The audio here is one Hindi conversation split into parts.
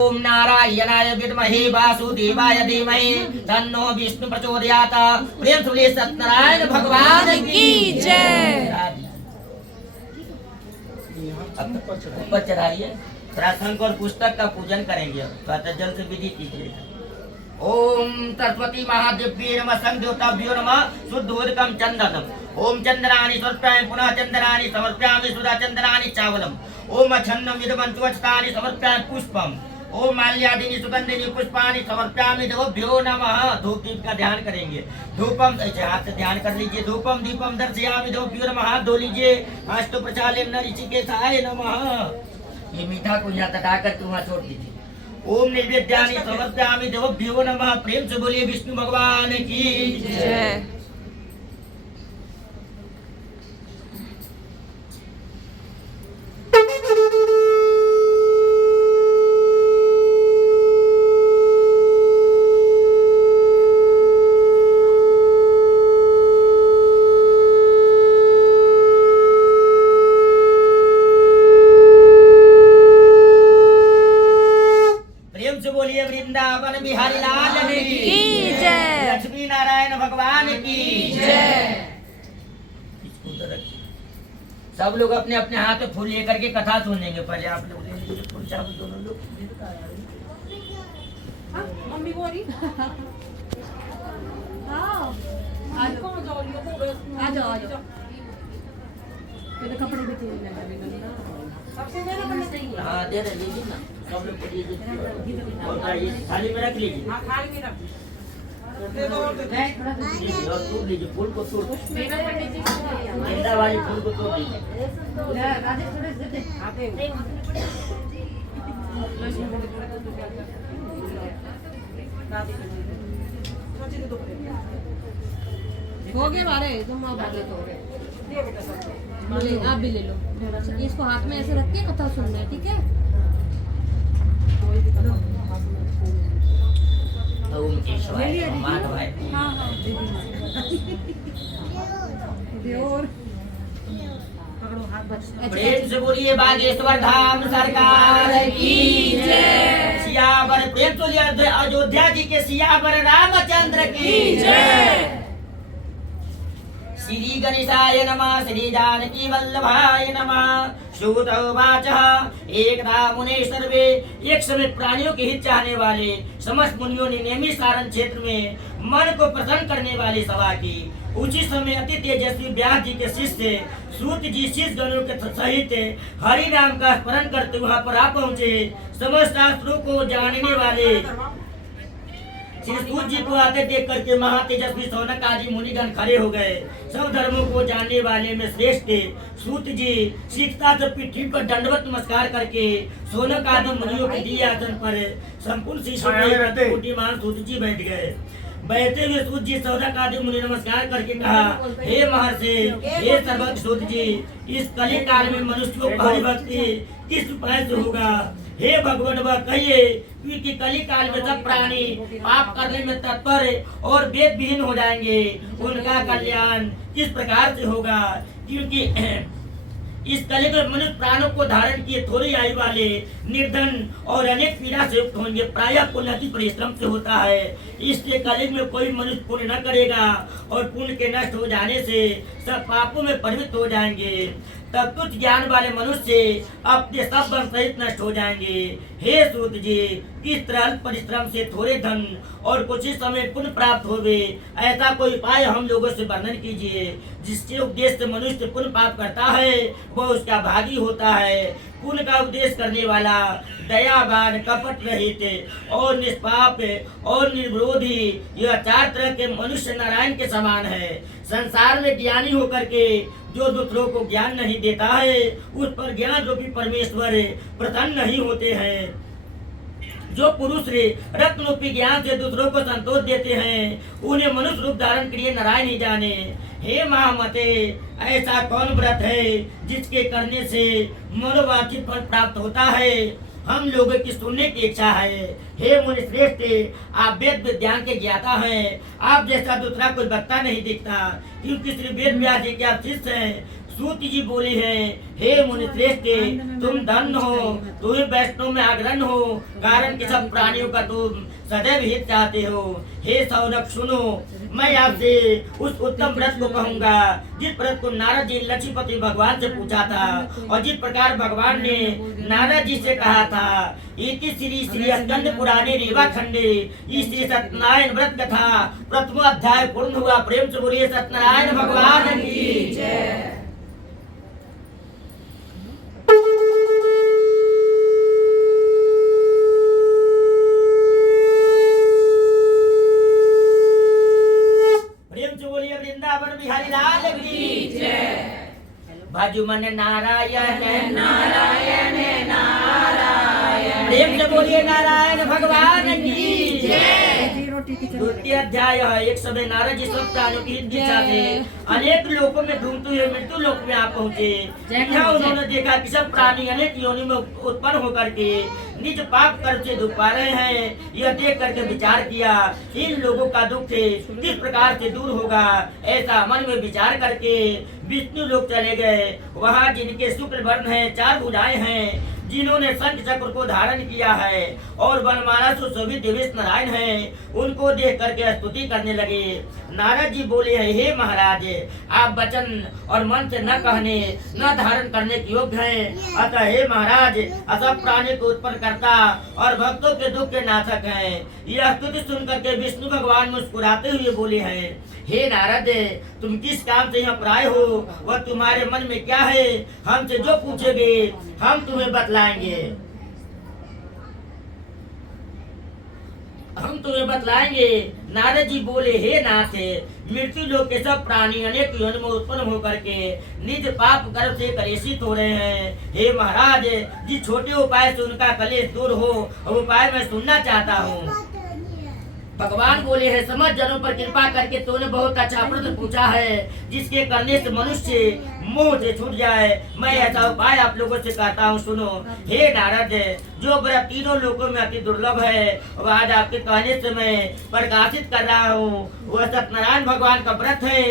ओम नारायणाय विद्महे वासुदेवाय धीमहि तन्नो विष्णु प्रचोदयात्। प्रेम से सत्यनारायण भगवान की जय। ऊपर चढ़ाइए, प्रार्थना और पुस्तक का पूजन करेंगे। तो जल से विधि कीजिए। ओम सरस्वती महादेव्ये नमः संध्योताभ्यो नमः शुद्धोदकम चंदनम। ओम चंदनानि समर्पयामि पुनः चंदनानि समर्पयामि सुधा चंदनानि चावलम। ओम अछन्नम इदमंचुवचतानि समर्पयामि पुष्पम। ओम माल्यादीनि सुगंधिनि पुष्पानि समर्पयामि देवभ्यो नमः। धूप दीप का ध्यान करेंगे। धूपम, हाथ से ध्यान कर लीजिए। धूपम दीपम दर्शयामि देवभ्यो नमः। हाथ धो लीजिए। अस्तु प्रचाल्यं ऋषिकेशाय नमः। ये मीठा को यहाँ तटा करके वहाँ छोड़ दीजिए। ओम नैवेद्यानि समर्पयामि देवभ्यो नमः। प्रेम से बोलिए विष्णु भगवान की जय। बोलिए वृंदावन बिहारी लाल की जय। लक्ष्मी नारायण भगवान की जय। सब लोग अपने अपने हाथ में फूल लेकर के कथा सुनेंगे। पहले आप लोग ले लीजिए फूल, चावल दोनों लोग। मम्मी बोली आज कौन जाओ, आ जाओ मेरे कपड़े भी सबसे मेरा बनना चाहिए। हाँ दे दे लीजिए ना, सब लोग के लिए। और ये थाली में रख लीजिए। हाँ थाली में रख दे दो। और तोड़ लीजिए फूल को, तोड़ गेंदा वाली फूल को तोड़ लीजिए। हो गए बारे तुम आप आप भी ले लो। इसको हाथ में ऐसे रख के कथा सुनना है, ठीक है। प्रेम से बोलिए बागेश्वर धाम सरकार की जय। सियावर प्रेम तो अयोध्या जी के सियावर रामचंद्र की जय। श्री गणेशाय नमः। श्री जानकी वल्लभाय नमः। सूत उवाच एकदा मुने सर्वे। एक समय प्राणियों के हित चाहने वाले समस्त मुनियों ने नेमी सारण क्षेत्र में मन को प्रसन्न करने वाली सभा की। उचित समय अति तेजस्वी व्यास जी के शिष्य सूत जी शिष्य गणों के सहित हरि नाम का स्मरण करते वहां पर आ पहुंचे। समस्त शास्त्रों को जानने वाले श्री सूत जी को आते देख करके महातेजस्वी सौनक आदि मुनिगण खड़े हो गए। सब धर्मों को जानने वाले में श्रेष्ठ सूत जी शीघ्रता से पृथ्वी पर दंडवत नमस्कार करके सौनक आदि मुनियों के दिए आसन पर संपूर्ण शिष्यों सूत जी बैठ गए। बैठे हुए सूत जी सौनक आदि मुनि नमस्कार करके कहा, हे महर्षि, हे सर्वज्ञ सूत जी, इस कली काल में मनुष्यों को हरि भक्ति किस उपाय से होगा? हे भगवान वह कहिए, क्योंकि कली काल में सब प्राणी पाप करने में तत्पर और वेद विहीन हो जाएंगे। उनका कल्याण किस प्रकार से होगा? क्योंकि इस कलयुग में मनुष्य प्राणों को धारण किए थोड़ी आयु वाले निर्धन और अनेक पीड़ा से युक्त होंगे। प्रायः पुण्य अति परिश्रम से होता है, इसलिए कलयुग में कोई मनुष्य पुण्य न करेगा और पुण्य के नष्ट हो जाने से सब पापों में परिमित हो जाएंगे। तब तुच्छ ज्ञान वाले मनुष्य अपने सब वंश सहित नष्ट हो जाएंगे। हे सूत जी, किस तरह परिश्रम से थोड़े धन और कुछ ही समय पुण्य प्राप्त होवे, ऐसा कोई उपाय हम लोगों से वर्णन कीजिए जिसके उपदेश से मनुष्य पुण्य प्राप्त करता है वो उसका भागी होता है। पुण्य का उपदेश करने वाला दयावान, कपट रहित और निष्पाप और निर्विरोधी, यह चार तरह के मनुष्य नारायण के समान है। संसार में ज्ञानी होकर के जो दूसरों को ज्ञान नहीं देता है उस पर ज्ञान रूपी परमेश्वर प्रसन्न नहीं होते हैं। जो पुरुष रत्न रूपी ज्ञान से दूसरों को संतोष देते हैं उन्हें मनुष्य रूप धारण के लिए नारायण ही जाने। हे महामते, ऐसा कौन व्रत है जिसके करने से मनोवांछित फल प्राप्त होता है? हम लोगों की सुनने की इच्छा है। हे मुनि श्रेष्ठ, आप वेद विज्ञान के ज्ञाता हैं, आप जैसा दूसरा कोई वक्ता नहीं दिखता, क्योंकि श्री वेद व्यास जी के आप शिष्य हैं। सूत जी बोली है, हे मुनि श्रेष्ठ, तुम धन्य हो, तुम वैष्णव में अग्रणी हो, कारण कि सब प्राणियों का तुम सदैव हित चाहते हो। हे सौनक सुनो, मैं आपसे उस उत्तम व्रत को कहूंगा जिस व्रत को नारद जी लक्ष्मीपति भगवान से पूछा था, और जिस प्रकार भगवान ने नारद जी से कहा था। इति श्री श्री स्कंद पुराणे रेवा खंडे श्री सत्यनारायण व्रत कथा प्रथम अध्याय पूर्ण हुआ। प्रेम से बोलिए सत्यनारायण भगवान की जय। वृंदावन बिहारी लाल की जय। भजु मन नारायण नारायण नारायण, प्रेम से बोलिए नारायण भगवान की जय। द्वितीय अध्याय है। एक समय नारद जी सब प्राणियों की इच्छा से अनेक लोकों में घूमते हुए मृत्यु लोक में आ पहुँचे। यहाँ उन्होंने देखा कि सब प्राणी अनेक योनि में उत्पन्न होकर के निज पाप कर से दुख पा रहे हैं। यह देख करके विचार किया, इन लोगों का दुख किस प्रकार से दूर होगा। ऐसा मन में विचार करके विष्णु लोग चले गए। वहाँ जिनके शुक्ल वर्ण है, 4 भुजाएं हैं, जिन्होंने शंख चक्र को धारण किया है और वनमाला सुशोभित दिवेश नारायण है, उनको देख करके स्तुति करने लगे। नारद जी बोले हैं, हे महाराज, आप वचन और मन से न कहने न धारण करने के योग्य हैं। अतः हे महाराज, असब प्राणी को उत्पन्न करता और भक्तों के दुख के नाशक हैं। यह स्तुति सुन करके विष्णु भगवान मुस्कुराते हुए बोले हैं, हे नारद, तुम किस काम से यहाँ पर आए हो, वह तुम्हारे मन में क्या है, हमसे जो पूछोगे हम तुम्हें बतलाएंगे। नारद जी बोले, हे नाथ, मृत्यु लोक के सब प्राणी अनेक योनि में उत्पन्न होकर के निज पाप कर्म से कलेशित हो रहे हैं। हे महाराज, जिस छोटे उपाय से उनका कलेश दूर हो, वो उपाय मैं सुनना चाहता हूँ। भगवान बोले हैं, समझ जनों पर कृपा करके तूने बहुत अच्छा प्रश्न पूछा है, जिसके करने से मनुष्य मोह से छूट जाए। मैं ऐसा उपाय आप लोगों से कहता हूँ, सुनो। हे नारद, जो व्रत तीनों लोगों में अति दुर्लभ है, वह आज आपके कहने से मैं प्रकाशित कर रहा हूँ। वह सत्यनारायण भगवान का व्रत है।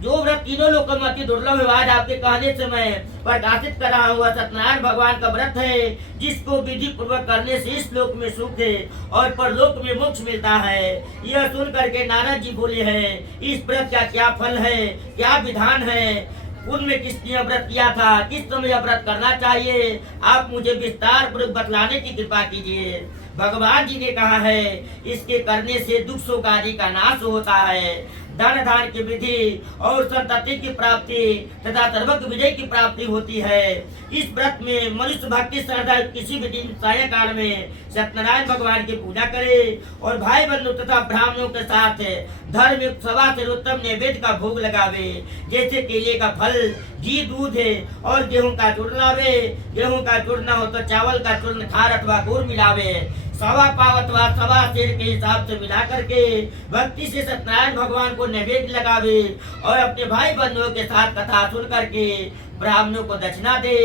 जो व्रत तीनों लोकों में अति दुर्लभ है, आज आपके कहने से मैं प्रकाशित कर रहा हूँ। सत्यनारायण भगवान का व्रत है, जिसको विधि पूर्वक करने से इस लोक में सुख है और परलोक में मोक्ष मिलता है। यह सुन करके नारद जी बोले हैं, इस व्रत का क्या फल है, क्या विधान है, उनमें किसने व्रत किया था, किस समय यह व्रत करना चाहिए, आप मुझे विस्तार पूर्वक बतलाने की कृपा कीजिए। भगवान जी ने कहा है, इसके करने से दुख शोक आदि का नाश होता है, धन धान की वृद्धि और संतति की प्राप्ति तथा सर्वज्ञ विजय की प्राप्ति होती है। इस व्रत में मनुष्य भक्ति श्रद्धा किसी भी दिन सायंकाल में सत्यनारायण भगवान की पूजा करे और भाई बंधु तथा ब्राह्मणों के साथ धर्म युक्त सवा से उत्तम नैवेद्य का भोग लगावे, जैसे केले का फल, घी, दूध है और गेहूं का चूर्ण लावे। गेहूं का चूर्ण न हो तो चावल का चूर्ण, खार अथवा गुड़ मिलावे। सवा पाव अथवा सवा शेर के हिसाब से मिला करके भक्ति से सत्यनारायण भगवान को नैवेद्य लगावे और अपने भाई बंधुओं के साथ कथा सुन करके ब्राह्मणों को दक्षिणा दे।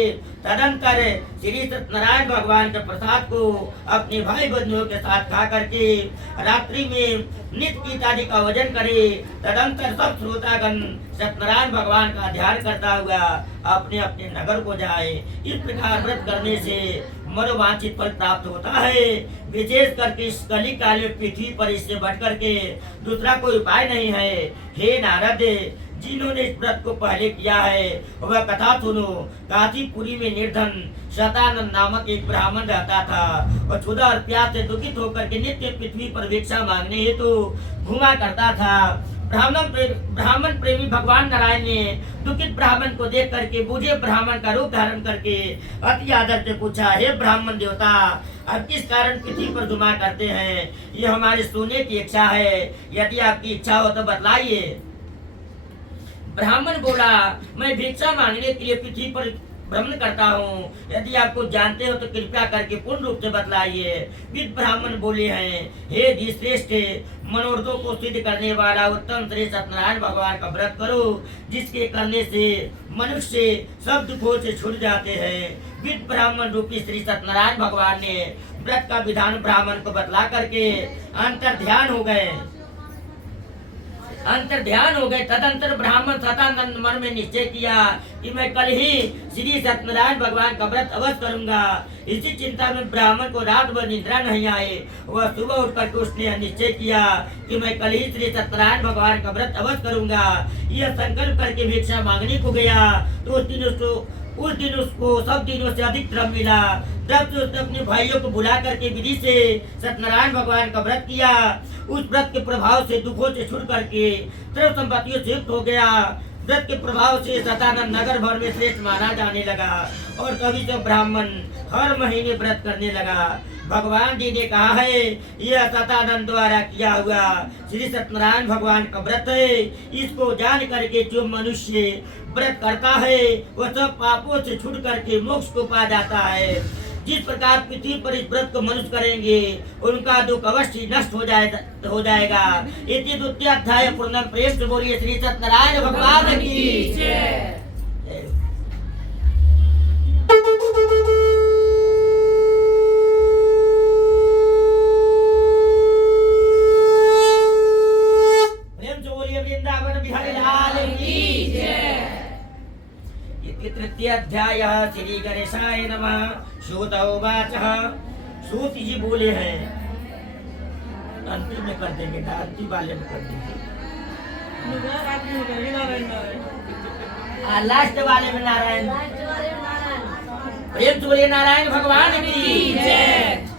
तदंतर श्री सत्यनारायण भगवान के प्रसाद को अपने भाई बंधुओं के साथ खा करके रात्रि में नित्य गीतादि का वजन करे। तदंतर सब श्रोतागण सत्यनारायण भगवान का ध्यान करता हुआ अपने अपने नगर को जाए। इस प्रकार व्रत करने से मनोवांछित फल प्राप्त होता है। विशेष करके इस कली काल में पृथ्वी पर इससे बढ़ करके दूसरा कोई उपाय नहीं है। हे नारद, जिन्होंने इस व्रत को पहले किया है वह कथा सुनो। काशीपुरी में निर्धन शतानंद नामक एक ब्राह्मण रहता था और क्षुधा और प्यास से दुखित होकर के नित्य पृथ्वी पर भिक्षा मांगने हेतु घुमा करता था। ब्राह्मण प्रेमी भगवान नारायण ने दुखित ब्राह्मण को देख करके बूढ़े ब्राह्मण का रूप धारण करके अति आदर से पूछा, हे ब्राह्मण देवता, आप किस कारण पृथ्वी पर घुमा करते हैं? ये हमारे सोने की इच्छा है, यदि आपकी इच्छा हो तो बतलाइए। ब्राह्मण बोला, मैं भिक्षा मांगने के लिए पृथ्वी पर भ्रमण करता हूँ, यदि आप कुछ जानते हो तो कृपया करके पूर्ण रूप से बतलाइए। विद ब्राह्मण बोले हैं, हे धीश्रेष्ठ, मनोरथों को सिद्ध करने वाला उत्तम श्री सत्यनारायण भगवान का व्रत करो, जिसके करने से मनुष्य सब दुखों से छूट जाते हैं। विद ब्राह्मण रूपी श्री सत्यनारायण भगवान ने व्रत का विधान ब्राह्मण को बतला करके अंतर ध्यान हो गए। अंतर ध्यान हो गए। तदंतर ब्राह्मण सतानंद मन में निश्चय किया कि मैं कल ही श्री सत्यनारायण भगवान का व्रत अवश्य करूंगा। इसी चिंता में ब्राह्मण को रात भर निद्रा नहीं आए। वह सुबह उठ करके उसने निश्चय किया कि मैं कल ही श्री सत्यनारायण भगवान का व्रत अवश्य करूंगा। यह संकल्प करके भिक्षा मांगने को गया तो उस दिन उसको सब दिनों से अधिक श्रम मिला। तब से उसने अपने भाइयों को बुला करके विधि से सत्यनारायण भगवान का व्रत किया। उस व्रत के प्रभाव से दुखों से छूट करके सर्व संपत्तियों से युक्त हो गया। व्रत के प्रभाव से सतानंद नगर भर में श्रेष्ठ माना जाने लगा और तभी से ब्राह्मण हर महीने व्रत करने लगा। भगवान जी ने कहा है यह सतानंद द्वारा किया हुआ श्री सत्यनारायण भगवान का व्रत है। इसको जान करके जो मनुष्य व्रत करता है वह सब पापों से छूट करके मोक्ष को पा जाता है। जिस प्रकार पृथ्वी पर इस व्रत को मनुष्य करेंगे उनका दुख अवश्य नष्ट हो जाएगा। इति द्वितीय अध्याय पूर्णम। प्रेम से बोलिए श्री सत्यनारायण भगवान की जय। प्रेम से बोलिए वृंदावन बिहारी लाल की जय। तृतीय अध्याय श्री गणेशाय नमः। सूत उवाच। सूत जी बोले हैं, अंतिम में कर देंगे ना, अंतिम वाले में कर देंगे, लास्ट वाले में नारायण। प्रेम से बोलिए नारायण भगवान की जय।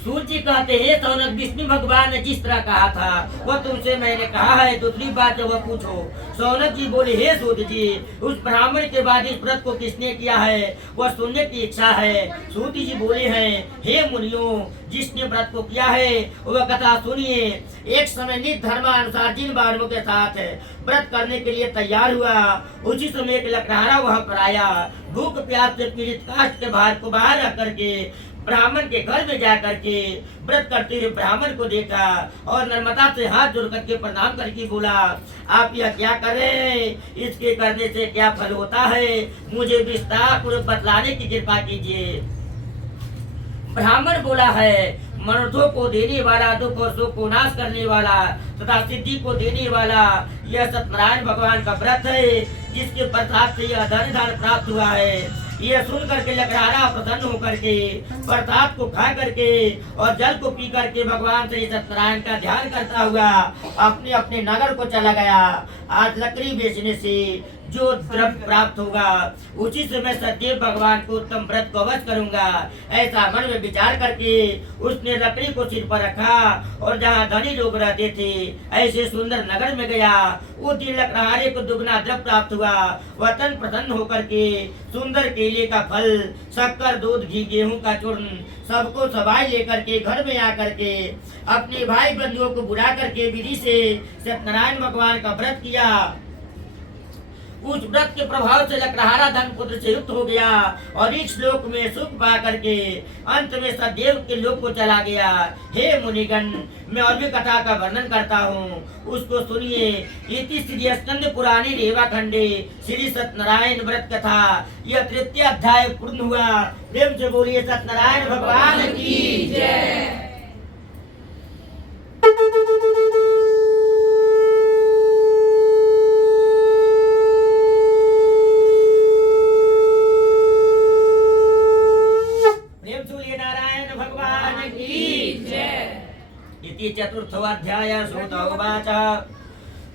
सूत जी कहते हैं सौनक विष्णु भगवान ने जिस तरह कहा था वह तुमसे मैंने कहा है, दूसरी बात वह पूछो। सौनक जी बोले हे सूत जी, उस ब्राह्मण के बाद इस व्रत को किसने किया है वह सुनने की इच्छा है। सूत जी बोले हैं हे मुनियों, जिसने व्रत को किया है वह कथा सुनिए। एक समय निज धर्मानुसार जिन बालकों के साथ व्रत करने के लिए तैयार हुआ उसी समय एक लकड़हारा वहां पर आया। भूख प्यास से पीड़ित काष्ठ के भार को बाहर रख करके ब्राह्मण के घर में जा करके व्रत करते हुए ब्राह्मण को देखा और नर्मदा से हाथ जोड़ करके प्रणाम करके बोला, आप यह क्या कर रहे हैं? इसके करने से क्या फल होता है? मुझे विस्तार पूर्वक बतलाने की कृपा कीजिए। ब्राह्मण बोला है मनुष्यों को देने वाला, दुख और सुख को नाश करने वाला तथा सिद्धि को देने वाला यह सत्यनारायण भगवान का व्रत है, जिसके प्रसाद से यह धन प्राप्त हुआ है। यह सुन करके लकड़हारा प्रसन्न होकर के प्रसाद को खा करके और जल को पी करके भगवान श्री सत्यनारायण का ध्यान करता हुआ अपने अपने नगर को चला गया। आज लकड़ी बेचने से जो द्रव्य प्राप्त होगा उसी से मैं सदैव भगवान को उत्तम व्रत को अवश्य करूंगा। ऐसा मन में विचार करके उसने लकड़ी को सिर पर रखा और जहाँ धनी लोग रहते थे ऐसे सुंदर नगर में गया। उस दिन लकड़हारे को दुगना द्रव्य प्राप्त हुआ। वह तन प्रसन्न होकर के सुंदर केले का फल, शक्कर, दूध, घी, गेहूं का चूर्ण सबको सवाई लेकर के घर में आकर के अपने भाई बंधुओं को बुला करके विधि से सत्यनारायण भगवान का व्रत किया। उस व्रत के प्रभाव से लकड़हारा धन पुत्र से युक्त हो गया और इस श्लोक में सुख पा करके अंत में सदैव के लोक को चला गया। हे मुनिगण, मैं और भी कथा का वर्णन करता हूँ, उसको सुनिए। इति श्री स्कंद पुराणी रेवा खंडे श्री सत्यनारायण व्रत कथा यह तृतीय अध्याय पूर्ण हुआ। प्रेम से बोलिए सत्यनारायण भगवान की जय। चतुर्थोध्याय। सूत उवाच।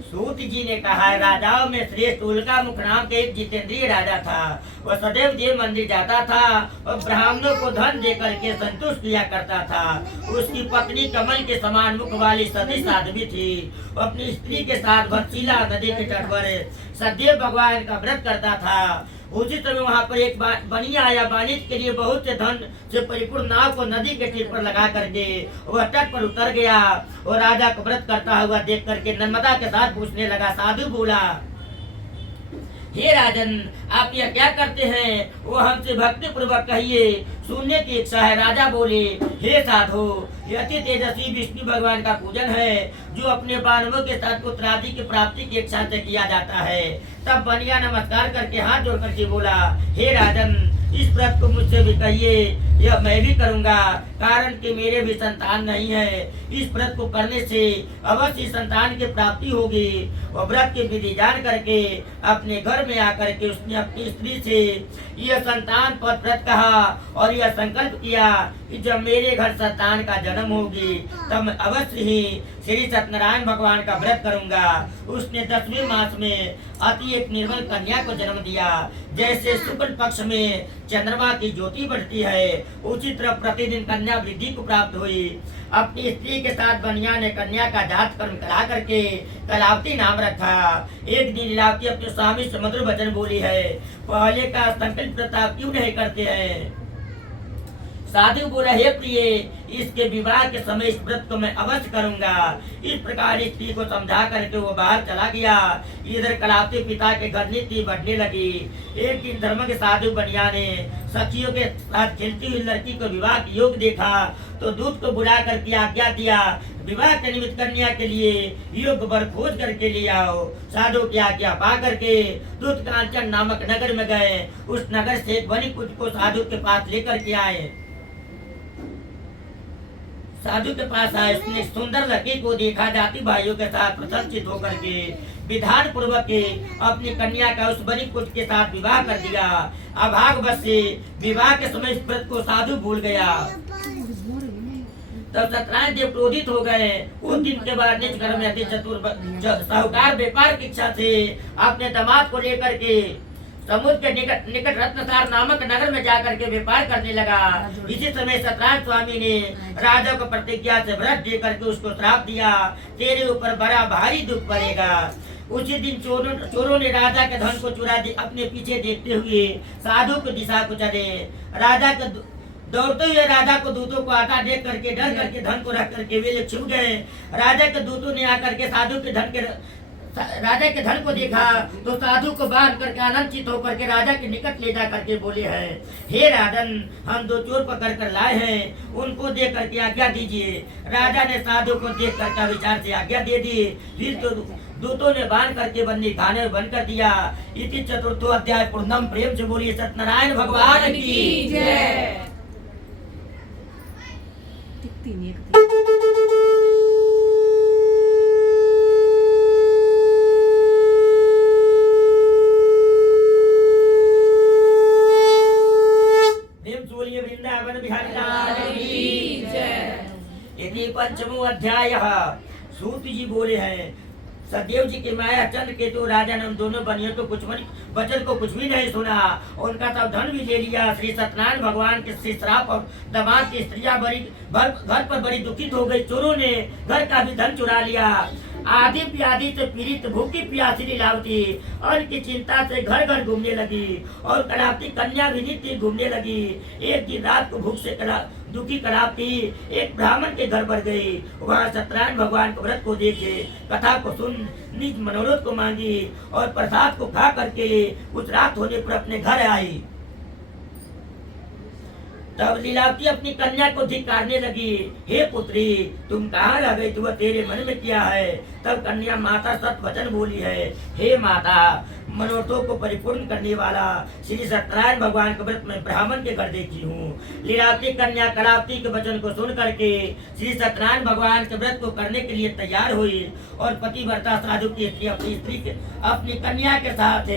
सूत जी ने कहा राजाओं में श्रेष्ठ उल्का मुख नाम के एक जितेंद्रिय राजा था। वह सदैव देव मंदिर जाता था और ब्राह्मणों को धन दे करके संतुष्ट किया करता था। उसकी पत्नी कमल के समान मुख वाली सती साध्वी थी। वह अपनी स्त्री के साथ भक्तिला नदी के तट पर सदैव भगवान का व्रत करता था। उसी समय वहाँ पर एक बनिया आया। वाणिज्य के लिए बहुत से धन से परिपूर्ण नाव को नदी के तीर पर लगा करके वह तट पर उतर गया और राजा को व्रत करता हुआ देख करके नर्मदा के साथ पूछने लगा। साधु बोला, हे राजन, आप यह क्या करते हैं? वो हमसे भक्ति पूर्वक कहिए, सुनने की इच्छा है। राजा बोले, हे साधु, यह अति तेजस्वी विष्णु भगवान का पूजन है जो अपने बानवों के साथ पुत्रादि की प्राप्ति की इच्छा से किया जाता है। तब बनिया नमस्कार करके हाथ जोड़ करके बोला, हे राजन, इस व्रत को मुझसे भी कहिए। यह मैं भी करूंगा, कारण कि मेरे भी संतान नहीं है। इस व्रत को करने से अवश्य संतान की प्राप्ति होगी। और व्रत की विधि जान करके अपने घर में आकर के उसने अपनी स्त्री से यह संतान पद व्रत कहा और यह संकल्प किया कि जब मेरे घर संतान का जन्म होगी तब मैं अवश्य ही श्री सत्यनारायण भगवान का व्रत करूंगा। उसने 10वें मास में अति एक निर्मल कन्या को जन्म दिया। जैसे शुक्ल पक्ष में चंद्रमा की ज्योति बढ़ती है, उसी तरह प्रतिदिन कन्या वृद्धि को प्राप्त हुई। अपनी स्त्री के साथ बनिया ने कन्या का जात कर्म करा करके कलावती नाम रखा। एक दिन लीलावती अपने स्वामी से मधुर वचन बोली है, पहले का संकल्प प्रताप क्यों नहीं करते हैं? साधु बोला, हे प्रिय, इसके विवाह के समय इस व्रत को मैं अवश्य करूंगा। इस प्रकार स्त्री को समझा करके वो बाहर चला गया। इधर कलावती पिता के घर नीति बढ़ने लगी। एक दिन धर्म के साधु बनिया ने सखियों के साथ खेलती हुई लड़की को विवाह के योग देखा तो दूत को बुला करके आज्ञा दिया, विवाह के निमित्त कन्या के लिए योग वर खोज करके ले आओ। साधु की आज्ञा पा करके दूत कांचन नामक नगर में गए। उस नगर से एक बनी कुछ को साधु के पास लेकर के आए। साधु के पास आए, उसने सुंदर लड़की को देखा, जाति भाइयों के साथ प्रसन्नचित होकर के विधान पूर्वक अपनी कन्या का उस बनी कुछ के साथ विवाह कर दिया। अभागवश से विवाह के समय इस व्रत को साधु भूल गया। तब सत्यनारायण देव क्रोधित हो गए। उस दिन के बाद निज घर में अति चतुर साहूकार व्यापार की इच्छा से अपने दामाद को लेकर के समुद्र के निकट रत्नसार नामक नगर में जाकर के व्यापार करने लगा। इसी समय सत्यनारायण स्वामी ने राजा को प्रतिज्ञा से व्रत दे करके उसको श्राप दिया, तेरे ऊपर बड़ा भारी दुख पड़ेगा। उसी दिन चोरों ने राजा के धन को चुरा अपने पीछे देखते हुए साधु की दिशा को चले। राजा के दौड़ते हुए राजा को दूतों को आता देख करके डर करके धन को रख करके वे लोग छिप गए। राजा के दूतों ने आकर के राजा के धन को देखा तो साधु को बांध करके आनंदित होकर के राजा के निकट ले जा करके बोले हैं, हे राजन, हम 2 चोर पकड़ कर लाए हैं, उनको देख करके आज्ञा दीजिए। राजा ने साधु को देख करके विचार से आज्ञा दे दी। फिर तो दूतों ने बांध करके बंदी खाने में बंद कर दिया। इति चतुर्थो अध्याय पूर्णम। प्रेम से बोलिए सत्यनारायण भगवान की जय। पंचमो अध्याय। सूत जी बोले हैं, सदेव जी की माया चंद्र केतु राजा ने उन दोनों बनियों को वचन को कुछ भी नहीं सुना। उनका सब धन भी ले लिया। श्री सत्यनारायण भगवान के श्री श्राप और दामाद की स्त्रियां घर पर बड़ी दुखित हो गई। चोरों ने घर का भी धन चुरा लिया। आधी प्यादी से पीड़ित भूखी प्यासी लीलावती अन्न की चिंता से घर घर घूमने लगी और कलावती कन्या भी नित्य घूमने लगी। एक दिन रात को भूख से दुखी कलावती एक ब्राह्मण के घर पर गई। वहाँ सत्यनारायण भगवान के व्रत को देखे, कथा को सुन, निज मनोरथ को मांगी और प्रसाद को खा करके कुछ रात होने पर अपने घर आई। तब लीलावती अपनी कन्या को धिक्कारने लगी, हे पुत्री, तुम कहाँ रह गई? तू तेरे मन में क्या है? तब कन्या माता सत वचन बोली है, हे माता, मनोरथों को परिपूर्ण करने वाला श्री सत्यनारायण भगवान के व्रत में ब्राह्मण के घर देखी हूँ। लीलावती कन्या कलावती के वचन को सुन करके श्री सत्यनारायण भगवान के व्रत को करने के लिए तैयार हुई और पतिव्रता साधु की स्त्री अपनी कन्या के साथ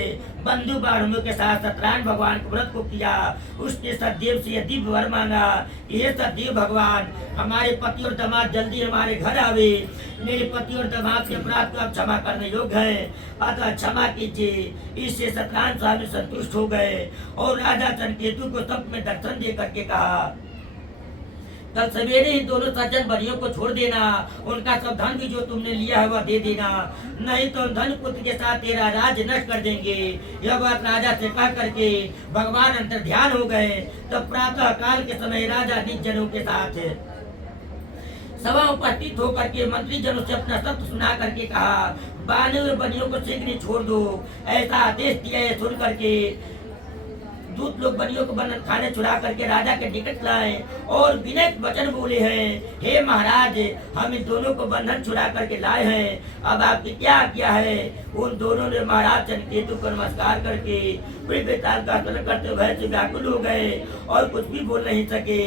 बंधु बाढ़ों के साथ सत्यनारायण भगवान के व्रत को किया। उसने सदैव से दिव्य वर मांगा कि हे सदैव भगवान, हमारे पति और दामाद जल्दी हमारे घर आवे। मेरे पति और दामाद के अपराध को आप क्षमा करने योग्य है, अतः क्षमा कीजिए। इससे सत्यनारायण स्वामी संतुष्ट हो गए और राजा चंद्रकेतु को तप में दर्शन दे करके कहा, कल सवेरे ही दोनों सज्जन बनियों को छोड़ देना, उनका सब धन भी जो तुमने लिया है वह दे देना, नहीं तो धन पुत्र के साथ तेरा राज नष्ट कर देंगे। यह बात राजा से कह करके भगवान अंतर ध्यान हो गए। तब प्रातः काल के समय राजा निज जनों के साथ सभा उपस्थित होकर के मंत्री जनों से अपना सत्य सुना करके कहा, बाने हुए बनियों को शीघ्र छोड़ दो, ऐसा आदेश दिया है। सुन करके दूत लोग बनियों को बंधन खाने छुड़ा करके राजा के निकट लाए और विनय वचन बोले हैं, हे महाराज, हम इन दोनों को बंधन छुड़ा करके लाए हैं, अब आपकी क्या आज्ञा है। उन दोनों ने महाराज चंद्रकेतु को नमस्कार करके बड़ी बेताल का आंदोलन करते हुए भय से व्याकुल हो गए और कुछ भी बोल नहीं सके।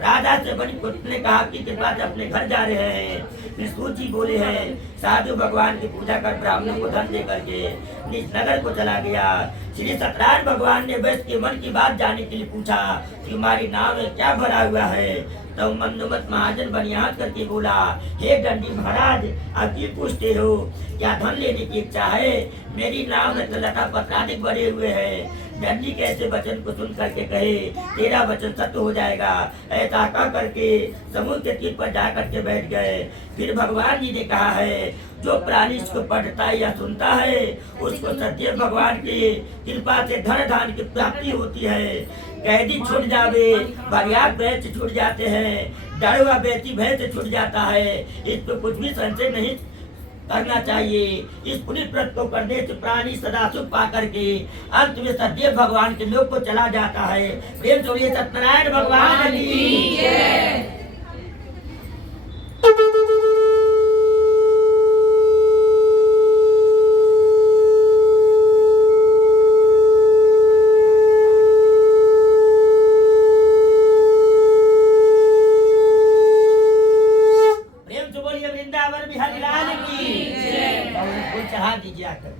राजा से बनी पुत्र ने कहा कि कृपा से अपने घर जा रहे हैं। विष्णु जी बोले हैं, साधु भगवान की पूजा कर ब्राह्मणों को धन दे करके निज नगर को चला गया। श्री सत्यनारायण भगवान ने वैश्य के मन की बात जानने के लिए पूछा कि तुम्हारी नाव में क्या भरा हुआ है। तो मंदोमत महाजन बनियाद करके बोला, हे दंडी महाराज, आप ये पूछते हो क्या धन लेने की इच्छा है। मेरी नाव में तो लता पत्राधिक भरे हुए हैं। दंडी कैसे वचन को सुन करके कहे, तेरा वचन सत्य हो जाएगा। ऐसा कह करके समुद्र के तीर पर जा करके बैठ गए। फिर भगवान जी ने कहा है, जो प्राणी इसको पढ़ता या सुनता है उसको सत्य भगवान की कृपा से धन धान की प्राप्ति होती है। कैदी छूट जावे, बरियार भय से छूट जाते हैं, डरवा बेटी भय से छूट जाता है। इस पर कुछ भी संशय नहीं करना चाहिए। इस पुनीत व्रत को करने से प्राणी सदा सुख पा करके अंत में सदैव भगवान के लोक को चला जाता है। प्रेम जोड़िए सत्यनारायण भगवान की जय। वृंदावन बिहारी लाल की जय। चढ़ा दीजिए आकर।